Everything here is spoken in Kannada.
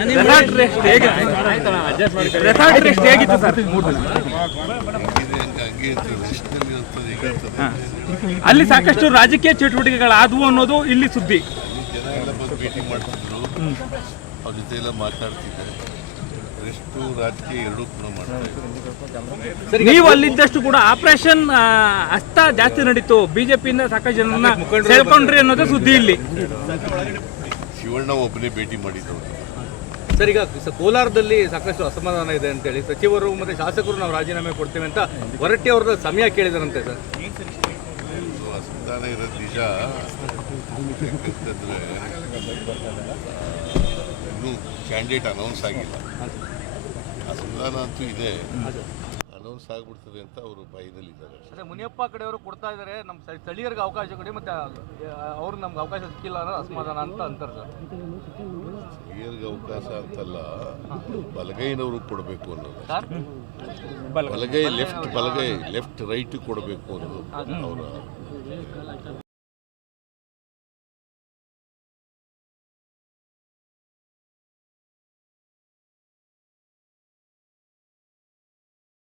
ರೆಸಾರ್ಟ್ ರೆಸ್ಟ್ ಹೇಗಿತ್ತು ಸರ್? 3 ದಿನ ಅಲ್ಲಿ ಸಾಕಷ್ಟು ರಾಜಕೀಯ ಚಟುವಟಿಕೆಗಳಾದವು ಅನ್ನೋದು ಇಲ್ಲಿ ಸುದ್ದಿ. ಜನ ಎಲ್ಲ ಬಂದು ಭೇಟಿ ಮಾಡ್ತಿದ್ರು, ಅವ್ರ ಜೊತೆ ಎಲ್ಲ ಮಾತಾಡ್ತಿದ್ದಾರೆ. ರೆಸ್ಟು ರಾಜಕೀಯ ಎರಡೂ ಕೂಡ ಮಾಡ್ತಾರೆ. ನೀವು ಅಲ್ಲಿದ್ದಷ್ಟು ಕೂಡ ಆಪರೇಷನ್ ಹಸ್ತ ಜಾಸ್ತಿ ನಡೀತು, ಬಿಜೆಪಿಯಿಂದ ಸಾಕಷ್ಟು ಜನರನ್ನ ಸೇರ್ಕೊಂಡ್ರಿ ಅನ್ನೋದು ಸುದ್ದಿ ಇಲ್ಲಿ. ಶಿವಣ್ಣ ಒಬ್ಬನೇ ಭೇಟಿ ಮಾಡಿದ್ರು. ಸರ್, ಈಗ ಕೋಲಾರದಲ್ಲಿ ಸಾಕಷ್ಟು ಅಸಮಾಧಾನ ಇದೆ ಅಂತೇಳಿ ಸಚಿವರು ಮತ್ತು ಶಾಸಕರು ನಾವು ರಾಜೀನಾಮೆ ಕೊಡ್ತೇವೆ ಅಂತ ಹೊರಟ್ಟಿ ಅವ್ರದ್ದು ಸಮಯ ಕೇಳಿದಾರಂತೆ ಸರ್. ಅಸಮಾಧಾನ ಇರೋದು ನಿಜ. ಯಾಕಂತಂದ್ರೆ ಇನ್ನೂ ಕ್ಯಾಂಡಿಡೇಟ್ ಅನೌನ್ಸ್ ಆಗಿಲ್ಲ. ಅಸಮಾಧಾನ ಅಂತೂ ಇದೆ, ಅನೌನ್ಸ್ ಆಗ್ಬಿಡ್ತದೆ ಅಂತ ಅವರು ಬಾಯಿನಲ್ಲಿದ್ದಾರೆ. ಅದೇ ಮುನಿಯಪ್ಪ ಕಡೆಯವರು ಕೊಡ್ತಾ ಇದ್ದಾರೆ, ನಮ್ಮ ಸ್ಥಳೀಯರಿಗೆ ಅವಕಾಶ ಕೊಡಿ, ಮತ್ತೆ ಅವ್ರು ನಮ್ಗೆ ಅವಕಾಶ ಸಿಕ್ಕಿಲ್ಲ ಅನ್ನೋದು ಅಸಮಾಧಾನ ಅಂತ ಅಂತಾರೆ ಸರ್. ಸ್ಥಳೀಯರಿಗೆ ಅವಕಾಶ ಅಂತಲ್ಲ, ಬಲಗೈನವರು ಕೊಡಬೇಕು ಅನ್ನೋದು. ಬಲಗೈ ಲೆಫ್ಟ್ ರೈಟ್ ಕೊಡಬೇಕು ಅನ್ನೋದು ಅವರ